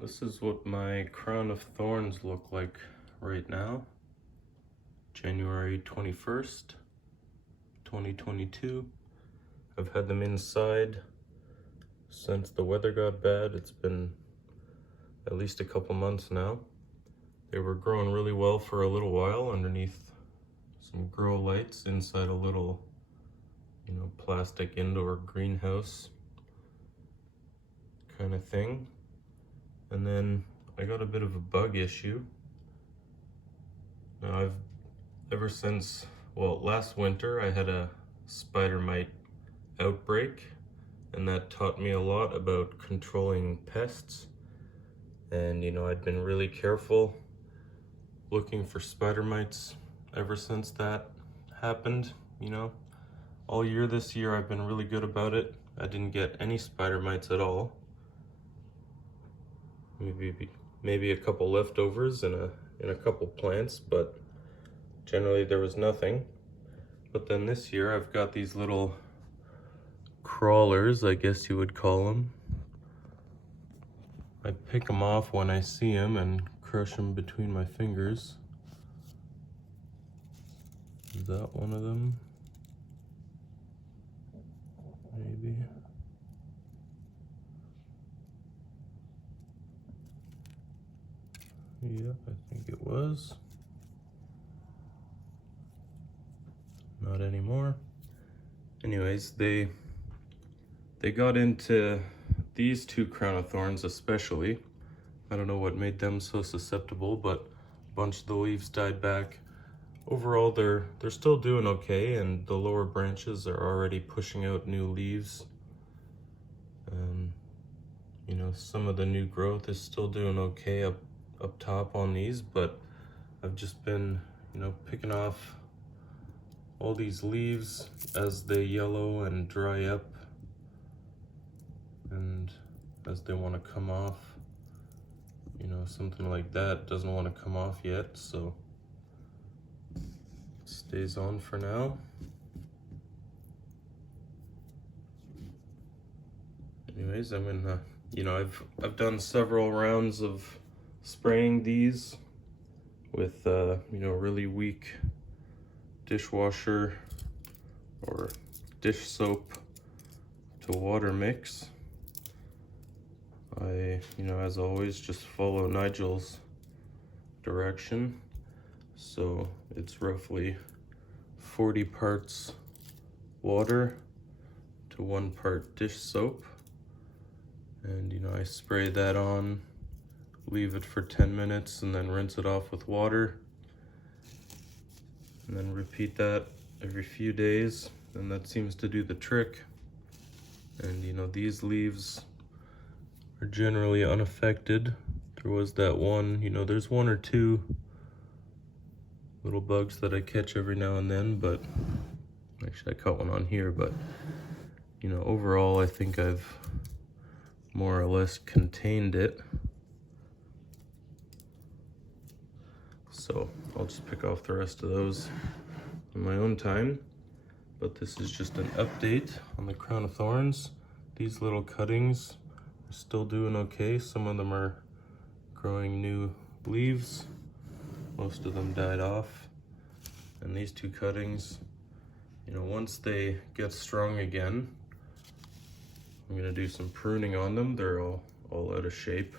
This is what my crown of thorns look like right now. January 21st, 2022. I've had them inside since the weather got bad. It's been at least a couple months now. They were growing really well for a little while underneath some grow lights inside a little, plastic indoor greenhouse kind of thing. And then I got a bit of a bug issue. Now ever since, last winter I had a spider mite outbreak, and that taught me a lot about controlling pests. And I'd been really careful looking for spider mites ever since that happened. All year this year I've been really good about it. I didn't get any spider mites at all. Maybe a couple leftovers in a couple plants, but generally there was nothing. But then this year I've got these little crawlers, I guess you would call them. I pick them off when I see them and crush them between my fingers. Is that one of them? Maybe. Yep, I think it was. Not anymore. Anyways, they got into these two crown of thorns especially. I don't know what made them so susceptible, but a bunch of the leaves died back. Overall, they're still doing okay, and the lower branches are already pushing out new leaves. Some of the new growth is still doing okay up top on these, but I've just been, picking off all these leaves as they yellow and dry up, and as they want to come off. Something like that doesn't want to come off yet, so it stays on for now. Anyways, I'm gonna, I've done several rounds of spraying these with really weak dishwasher or dish soap to water mix. I, as always, just follow Nigel's direction. So it's roughly 40 parts water to 1 part dish soap. And I spray that on, leave it for 10 minutes, and then rinse it off with water. And then repeat that every few days, and that seems to do the trick. And these leaves are generally unaffected. There was that one, there's 1 or 2 little bugs that I catch every now and then, but actually I caught one on here, but overall I think I've more or less contained it. So I'll just pick off the rest of those in my own time. But this is just an update on the crown of thorns. These little cuttings are still doing okay. Some of them are growing new leaves. Most of them died off. And these 2 cuttings, once they get strong again, I'm gonna do some pruning on them. They're all out of shape,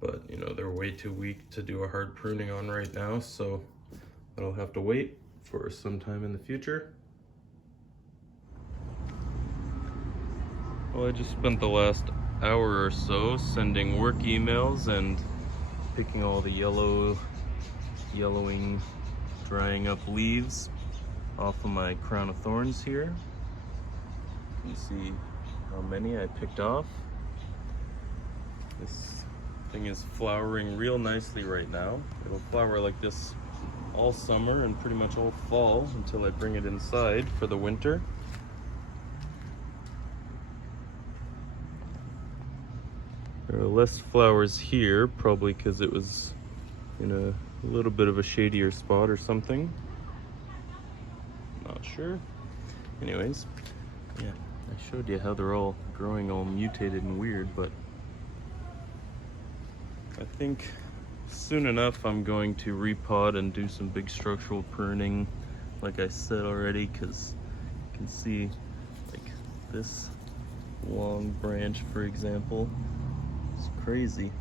but they're way too weak to do a hard pruning on right now, so that'll have to wait for some time in the future. Well, I just spent the last hour or so sending work emails and picking all the yellowing, drying up leaves off of my crown of thorns here. You see how many I picked off. This thing is flowering real nicely right now. It'll flower like this all summer and pretty much all fall until I bring it inside for the winter. There are less flowers here, probably because it was in a little bit of a shadier spot or something. Not sure. Anyways, yeah, I showed you how they're all growing all mutated and weird, but I think soon enough I'm going to repot and do some big structural pruning, like I said already, because you can see like this long branch, for example. It's crazy.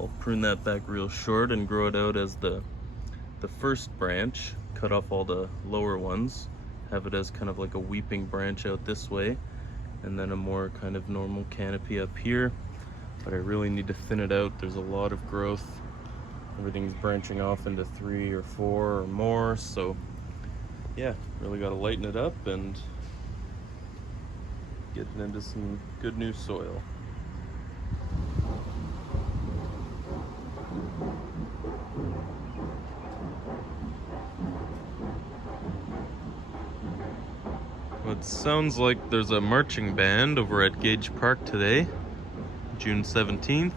I'll prune that back real short and grow it out as the first branch, cut off all the lower ones, have it as kind of like a weeping branch out this way, and then a more kind of normal canopy up here. But I really need to thin it out. There's a lot of growth. Everything's branching off into 3 or 4 or more, so yeah, really got to lighten it up and getting into some good new soil. Well, it sounds like there's a marching band over at Gage Park today, June 17th.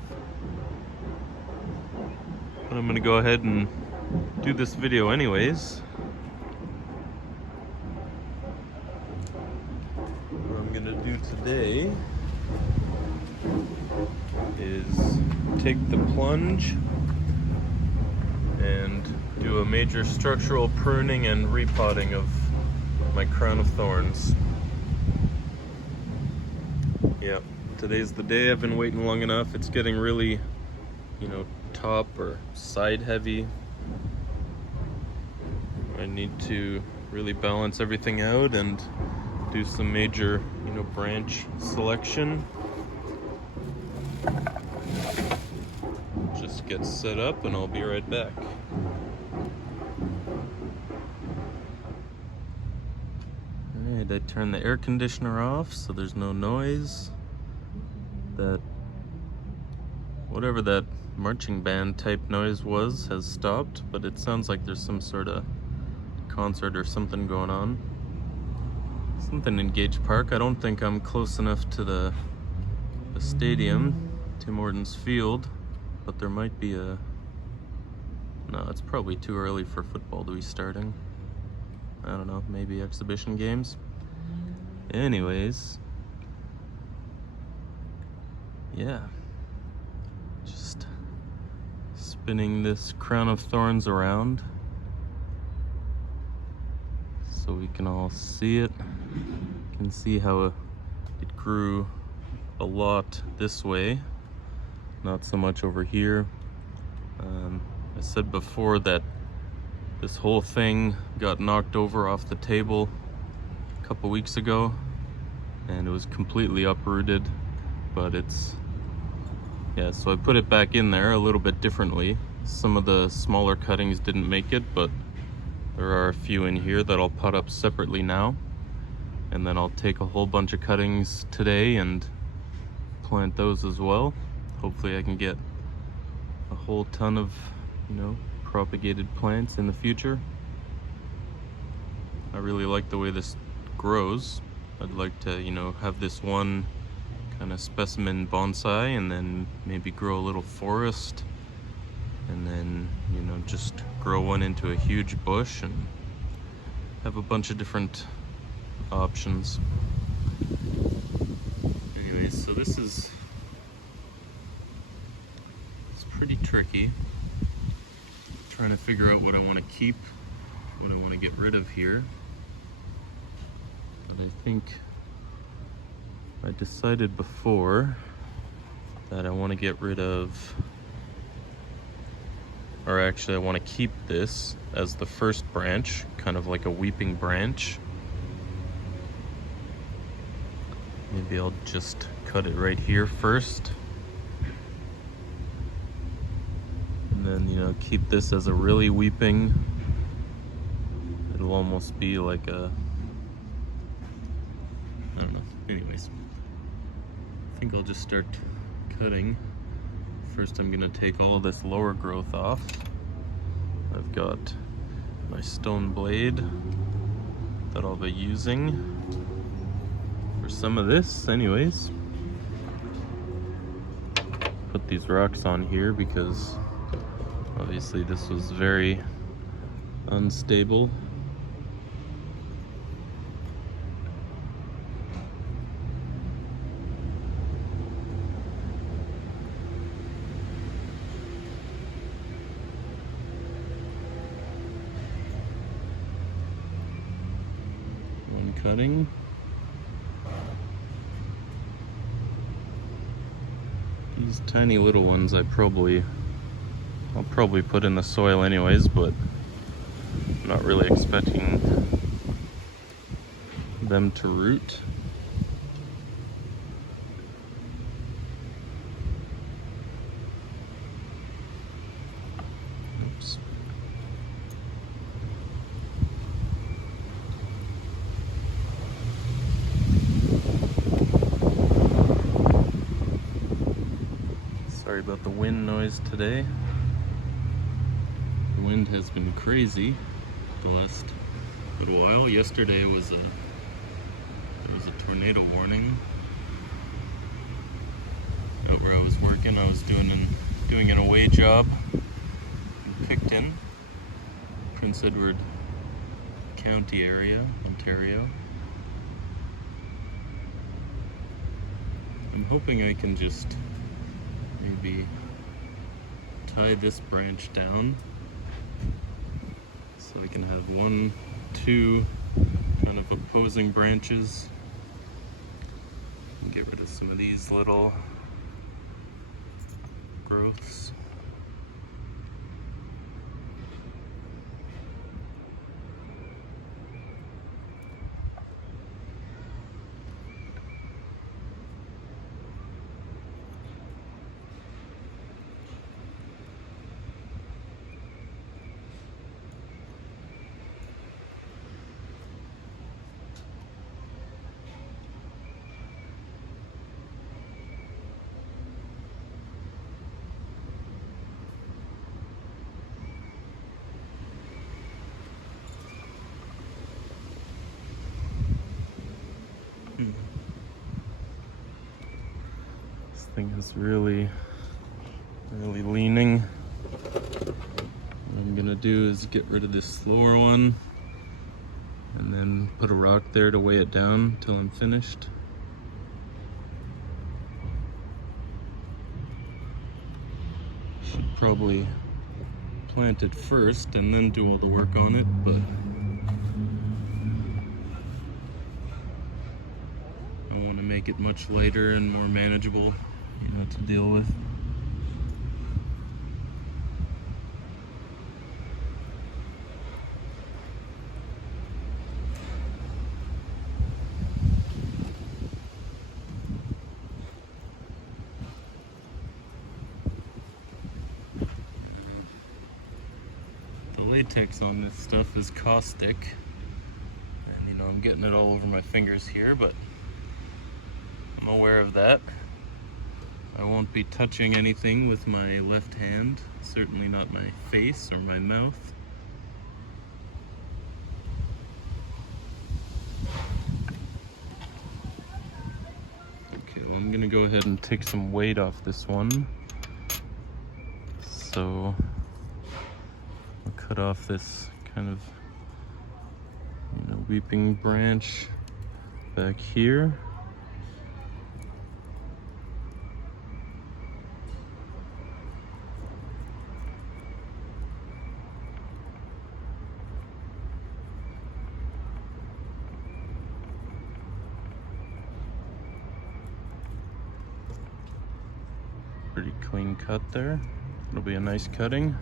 But I'm gonna go ahead and do this video anyways. What I'm gonna do today is take the plunge and do a major structural pruning and repotting of my crown of thorns. Yeah, today's the day. I've been waiting long enough. It's getting really, top or side heavy. I need to really balance everything out and do some major, branch selection. Just get set up and I'll be right back. Alright, I turned the air conditioner off so there's no noise. That whatever that marching band type noise was has stopped, but it sounds like there's some sort of concert or something going on. Something in Gage Park. I don't think I'm close enough to the stadium, Tim Hortons Field, but there might be a... No, it's probably too early for football to be starting. I don't know, maybe exhibition games. Anyways, yeah, just spinning this crown of thorns around so we can all see it. You can see how it grew a lot this way, not so much over here. I said before that this whole thing got knocked over off the table a couple weeks ago and it was completely uprooted, but yeah, so I put it back in there a little bit differently. Some of the smaller cuttings didn't make it, but there are a few in here that I'll put up separately now, and then I'll take a whole bunch of cuttings today and plant those as well. Hopefully I can get a whole ton of propagated plants in the future. I really like the way this grows. I'd like to have this one kind of specimen bonsai and then maybe grow a little forest, and then just grow one into a huge bush and have a bunch of different options. Anyways, so it's pretty tricky trying to figure out what I want to keep, what I want to get rid of here. But I think I decided before that I want to get rid of, or actually I want to keep this as the first branch, kind of like a weeping branch. Maybe I'll just cut it right here first. And then, keep this as a really weeping. It'll almost be like a, I don't know. Anyways, I think I'll just start cutting. First I'm gonna take all this lower growth off. I've got my stone blade that I'll be using for some of this anyways. Put these rocks on here because obviously this was very unstable. cutting. These tiny little ones I'll probably put in the soil anyways, but I'm not really expecting them to root. Oops. Sorry about the wind noise today. The wind has been crazy the last little while. Yesterday there was a tornado warning out where I was working. I was doing an away job in Picton, Prince Edward County area, Ontario. I'm hoping I can just maybe tie this branch down so I can have 1, 2 kind of opposing branches. And get rid of some of these little growths. This thing is really leaning. What I'm gonna do is get rid of this slower one and then put a rock there to weigh it down until I'm finished. Should probably plant it first and then do all the work on it, but I want to make it much lighter and more manageable, to deal with. The latex on this stuff is caustic, and I'm getting it all over my fingers here, but I'm aware of that. I won't be touching anything with my left hand, certainly not my face or my mouth. Okay, well, I'm gonna go ahead and take some weight off this one. So I'll cut off this kind of weeping branch back here. Pretty clean cut there. It'll be a nice cutting.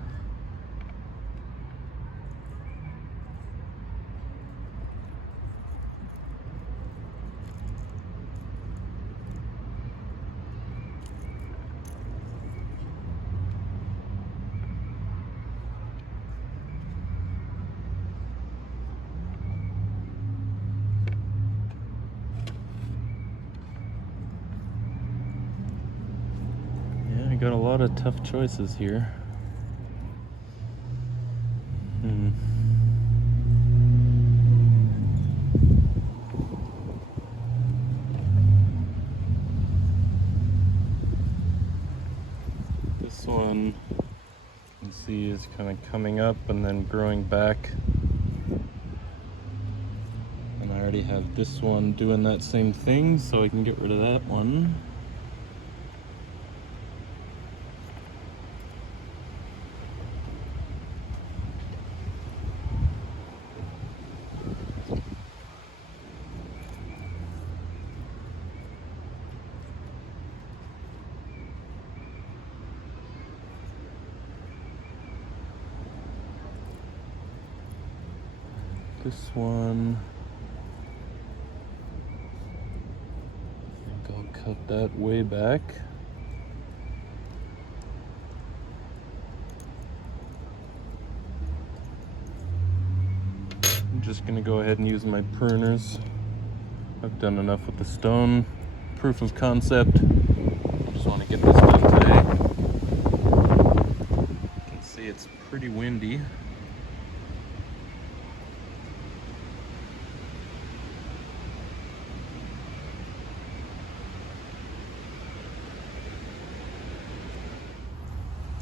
Got a lot of tough choices here. This one you can see is kind of coming up and then growing back. And I already have this one doing that same thing, so I can get rid of that one. this one, I think I'll cut that way back. I'm just gonna go ahead and use my pruners. I've done enough with the stone. Proof of concept. I just want to get this done today. You can see it's pretty windy.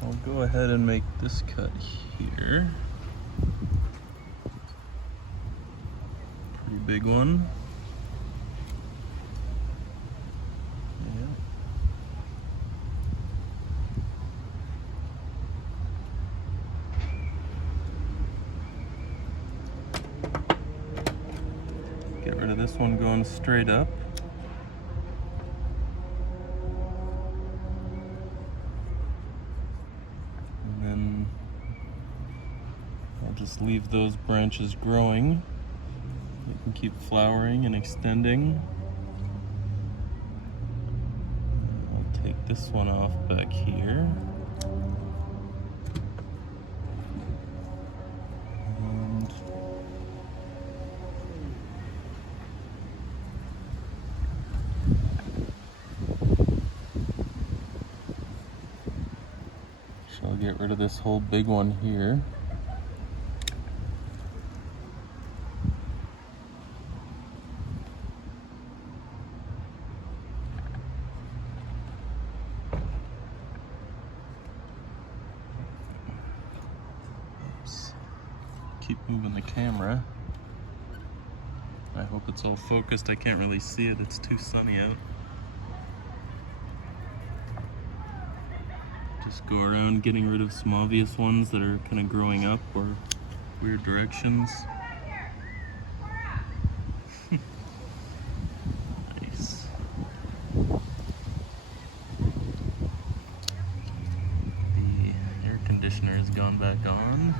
I'll go ahead and make this cut here. Pretty big one. Get rid of this one going straight up. And then I'll just leave those branches growing. They can keep flowering and extending. I'll take this one off back here. So I'll get rid of this whole big one here. Oops. Keep moving the camera. I hope it's all focused. I can't really see it. It's too sunny out. Just go around getting rid of some obvious ones that are kind of growing up or weird directions. Nice. The air conditioner has gone back on.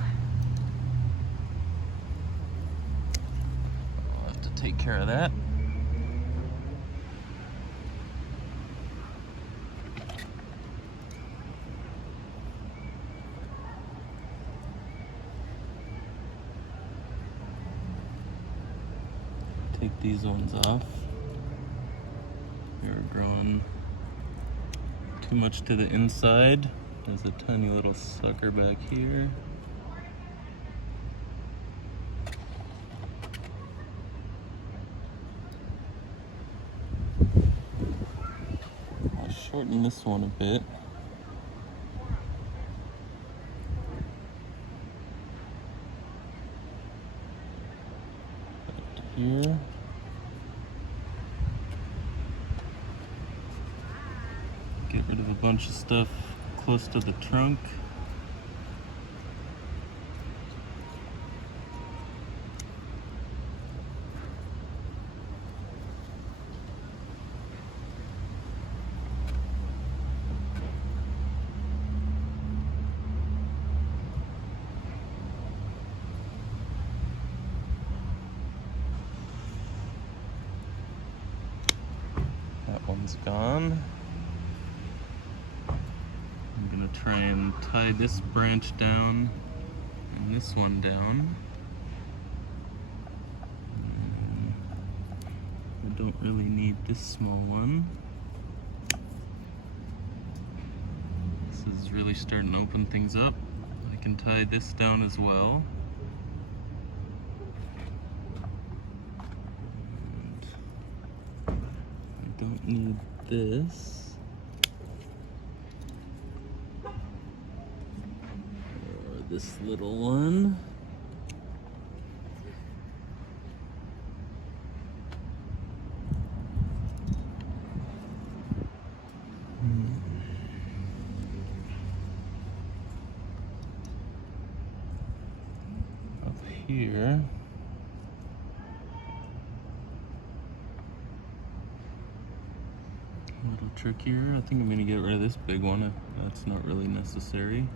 I'll have to take care of that. Take these ones off. They're growing too much to the inside. There's a tiny little sucker back here. I'll shorten this one a bit. Here. Get rid of a bunch of stuff close to the trunk. That one's gone. I'm gonna try and tie this branch down and this one down. I don't really need this small one. This is really starting to open things up. I can tie this down as well. Don't need this. Or this little one. Up here. A little trickier. I think I'm gonna get rid of this big one if that's not really necessary.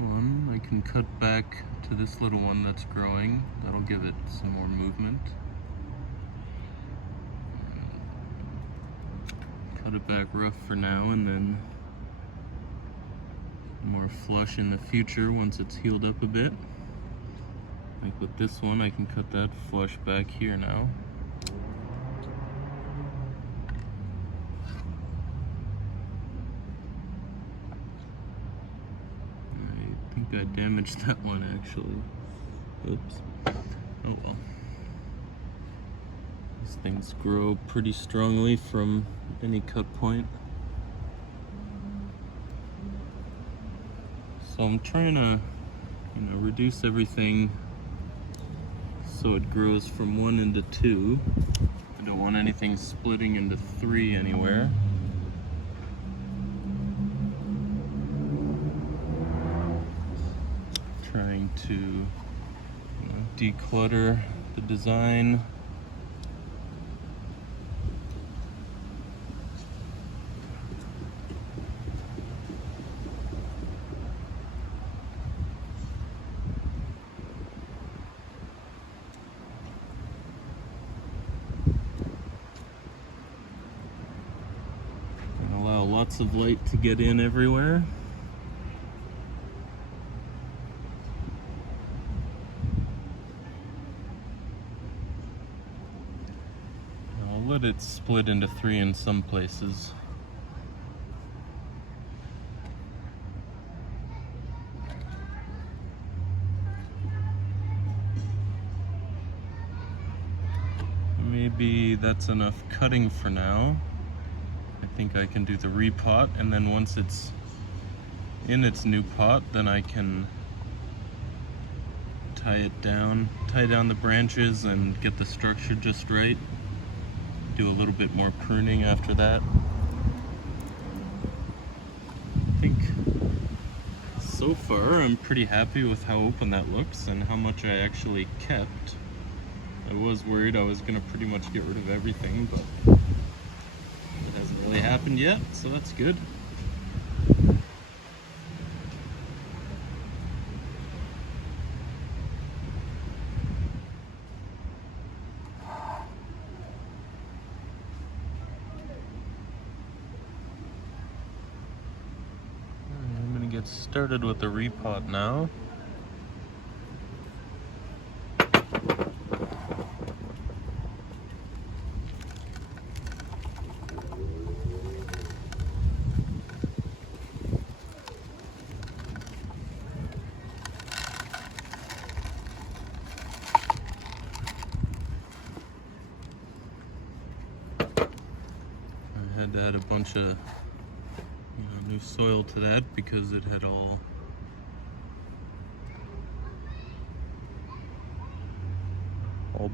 one, I can cut back to this little one that's growing. That'll give it some more movement. Cut it back rough for now, and then more flush in the future once it's healed up a bit. Like with this one, I can cut that flush back here now. I think I damaged that one actually. Oops. Oh well. These things grow pretty strongly from any cut point. So I'm trying to, reduce everything so it grows from 1 into 2. I don't want anything splitting into 3 anywhere. Trying to declutter the design. Lots of light to get in everywhere. I'll let it split into 3 in some places. Maybe that's enough cutting for now. I think I can do the repot, and then once it's in its new pot, then I can tie down the branches and get the structure just right. Do a little bit more pruning after that. I think so far I'm pretty happy with how open that looks and how much I actually kept. I was worried I was gonna pretty much get rid of everything, but it hasn't really happened yet, so that's good. I'm gonna get started with the repot now. I had to add a bunch of new soil to that because it had all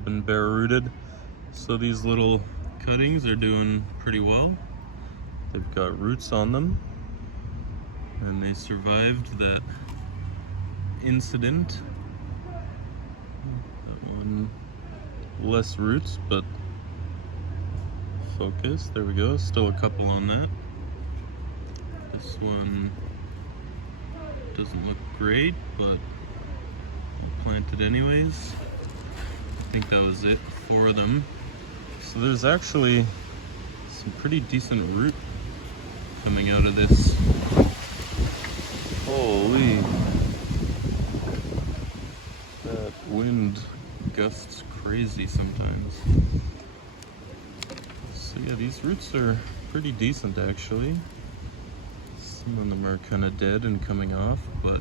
been bare rooted. So these little cuttings are doing pretty well. They've got roots on them and they survived that incident. That one less roots, but focus. There we go. Still a couple on that. This one doesn't look great, but I'll plant it anyways. I think that was it for them. So there's actually some pretty decent root coming out of this. Holy. That wind gusts crazy sometimes. So yeah, these roots are pretty decent actually. Some of them are kind of dead and coming off, but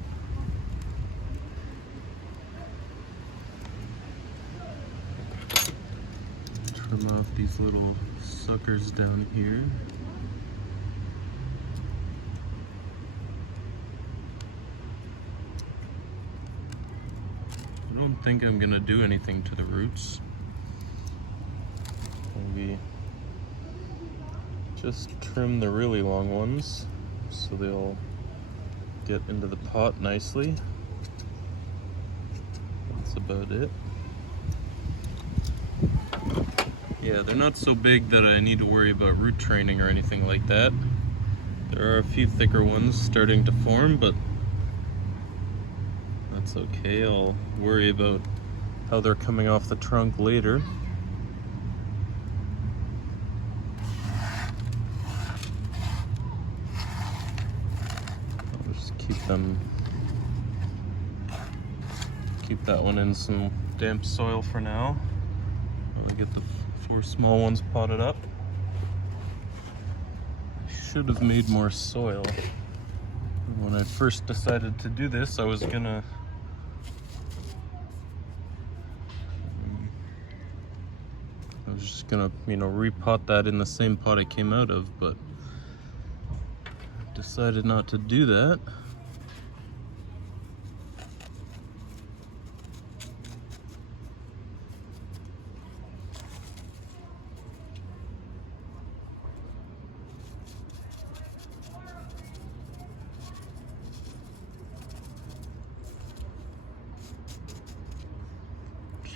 trim off these little suckers down here. I don't think I'm gonna do anything to the roots. Maybe just trim the really long ones so they'll get into the pot nicely. That's about it. Yeah, they're not so big that I need to worry about root training or anything like that. There are a few thicker ones starting to form, but that's okay. I'll worry about how they're coming off the trunk later. I'll just keep that one in some damp soil for now. I'll get the 4 small ones potted up. I should have made more soil. When I first decided to do this, I was just gonna repot that in the same pot it came out of, but decided not to do that.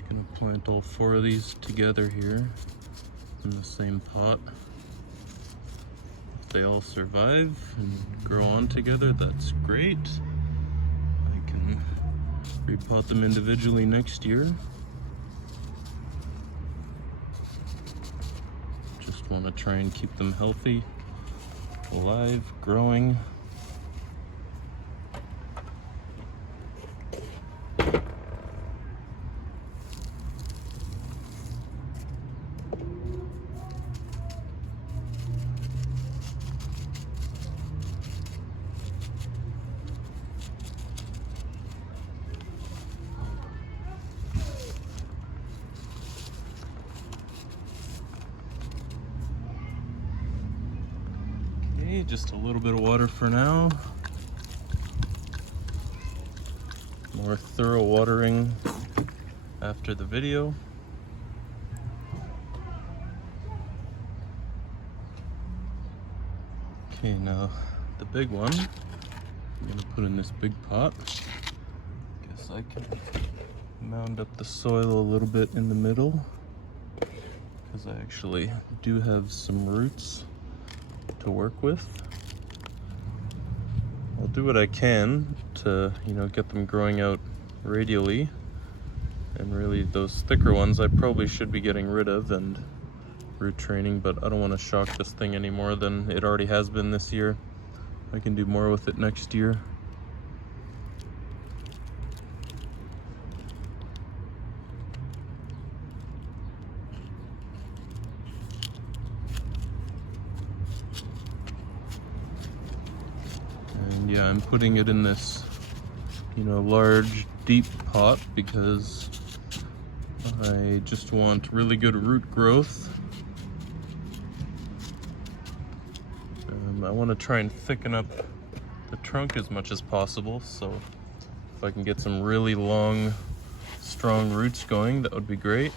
Gonna plant all 4 of these together here in the same pot. If they all survive and grow on together, that's great. I can repot them individually next year. Just want to try and keep them healthy, alive, growing. Just a little bit of water for now. More thorough watering after the video. Okay, now the big one I'm gonna put in this big pot. Guess I can mound up the soil a little bit in the middle, because I actually do have some roots to work with. I'll do what I can to, get them growing out radially, and really those thicker ones I probably should be getting rid of and root training, but I don't want to shock this thing any more than it already has been this year. I can do more with it next year. Yeah, I'm putting it in this, large, deep pot because I just want really good root growth. I want to try and thicken up the trunk as much as possible, so if I can get some really long, strong roots going, that would be great.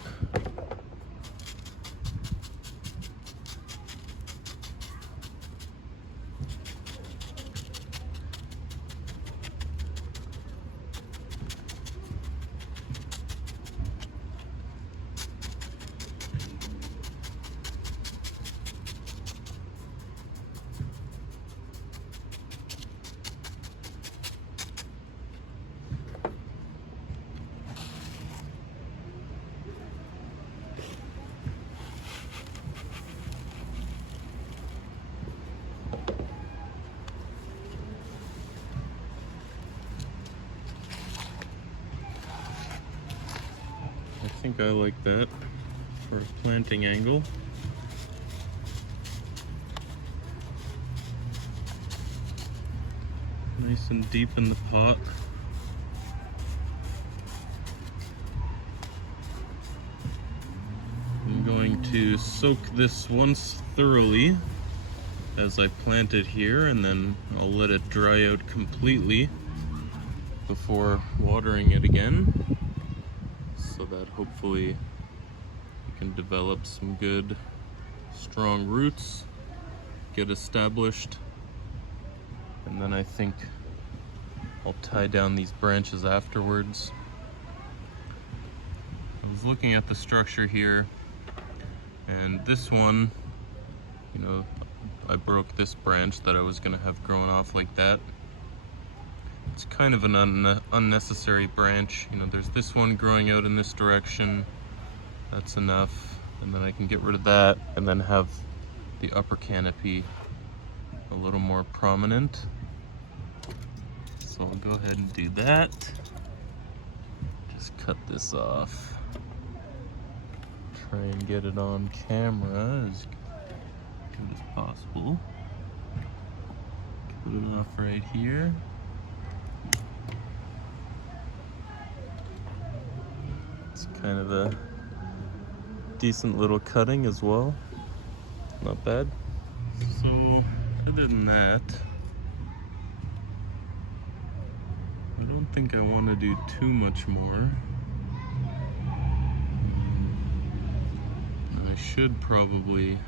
I think I like that for a planting angle. Nice and deep in the pot. I'm going to soak this once thoroughly as I plant it here, and then I'll let it dry out completely before watering it again, so that hopefully you can develop some good strong roots, get established, and then I think I'll tie down these branches afterwards. I was looking at the structure here, and this one, I broke this branch that I was gonna have growing off like that. It's kind of an unnecessary branch. You know, there's this one growing out in this direction. That's enough. And then I can get rid of that and then have the upper canopy a little more prominent. So I'll go ahead and do that. Just cut this off. Try and get it on camera as good as possible. Put it off right here. It's kind of a decent little cutting as well. Not bad. So, other than that, I don't think I want to do too much more. I should probably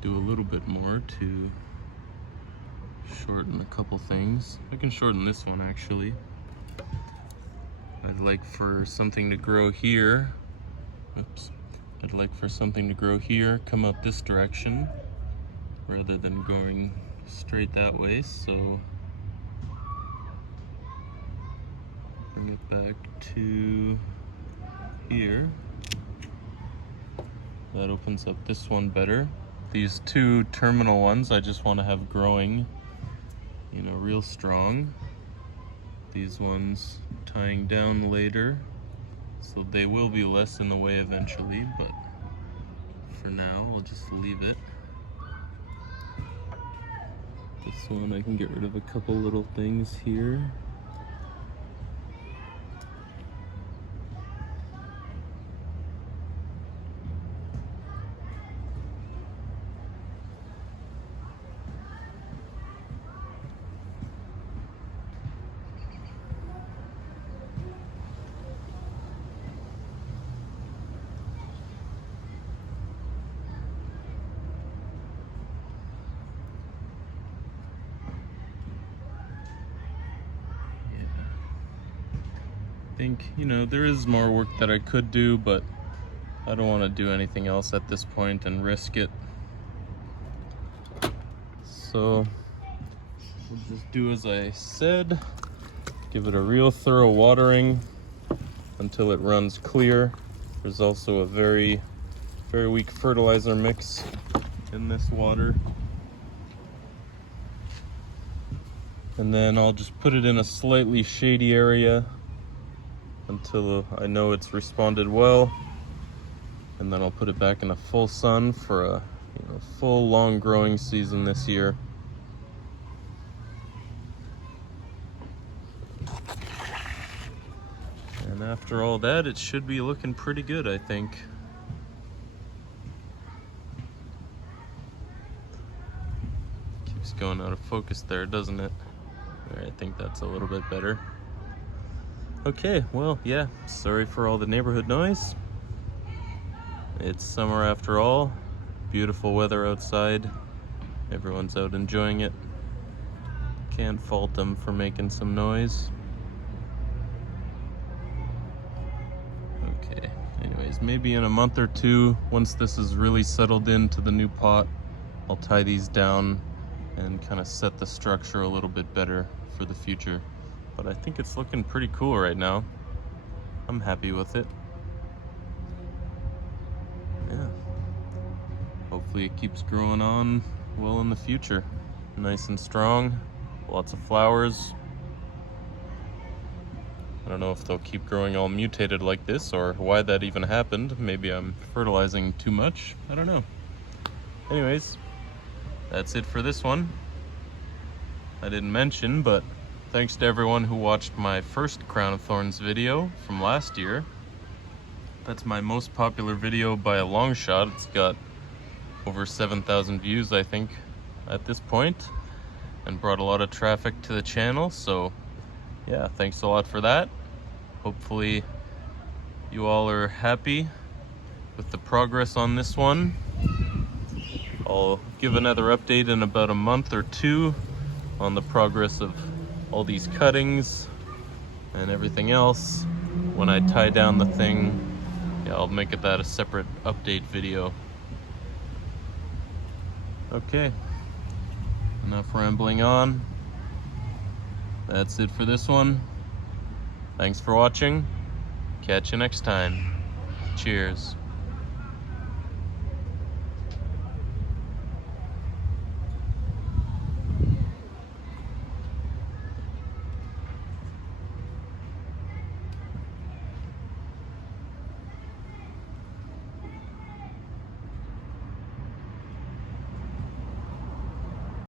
do a little bit more to shorten a couple things. I can shorten this one actually. I'd like for something to grow here. Oops. I'd like for something to grow here, come up this direction, rather than going straight that way, so bring it back to here. That opens up this one better. These two terminal ones I just want to have growing, you know, real strong. These ones tying down later, so they will be less in the way eventually, but for now I'll just leave it. This one I can get rid of a couple little things here. Think, you know, there is more work that I could do, but I don't want to do anything else at this point and risk it. So we'll just do as I said, give it a real thorough watering until it runs clear. There's also a very weak fertilizer mix in this water. And then I'll just put it in a slightly shady area until I know it's responded well, and then I'll put it back in the full sun for a full long growing season this year. And after all that, it should be looking pretty good, I think. Keeps going out of focus there, doesn't it? There, I think that's a little bit better. Okay, well, yeah, sorry for all the neighborhood noise. It's summer after all. Beautiful weather outside. Everyone's out enjoying it. Can't fault them for making some noise. Okay, anyways, maybe in a month or two, once this is really settled into the new pot, I'll tie these down and kind of set the structure a little bit better for the future. But I think it's looking pretty cool right now. I'm happy with it. Yeah. Hopefully it keeps growing on well in the future. Nice and strong, lots of flowers. I don't know if they'll keep growing all mutated like this or why that even happened. Maybe I'm fertilizing too much. I don't know. Anyways, that's it for this one. I didn't mention, but thanks to everyone who watched my first Crown of Thorns video from last year. That's my most popular video by a long shot. It's got over 7,000 views, I think, at this point, and brought a lot of traffic to the channel. So yeah, thanks a lot for that. Hopefully you all are happy with the progress on this one. I'll give another update in about a month or two on the progress of all these cuttings and everything else. When I tie down the thing, yeah, I'll make that a separate update video. Okay, enough rambling on. That's it for this one. Thanks for watching. Catch you next time. Cheers.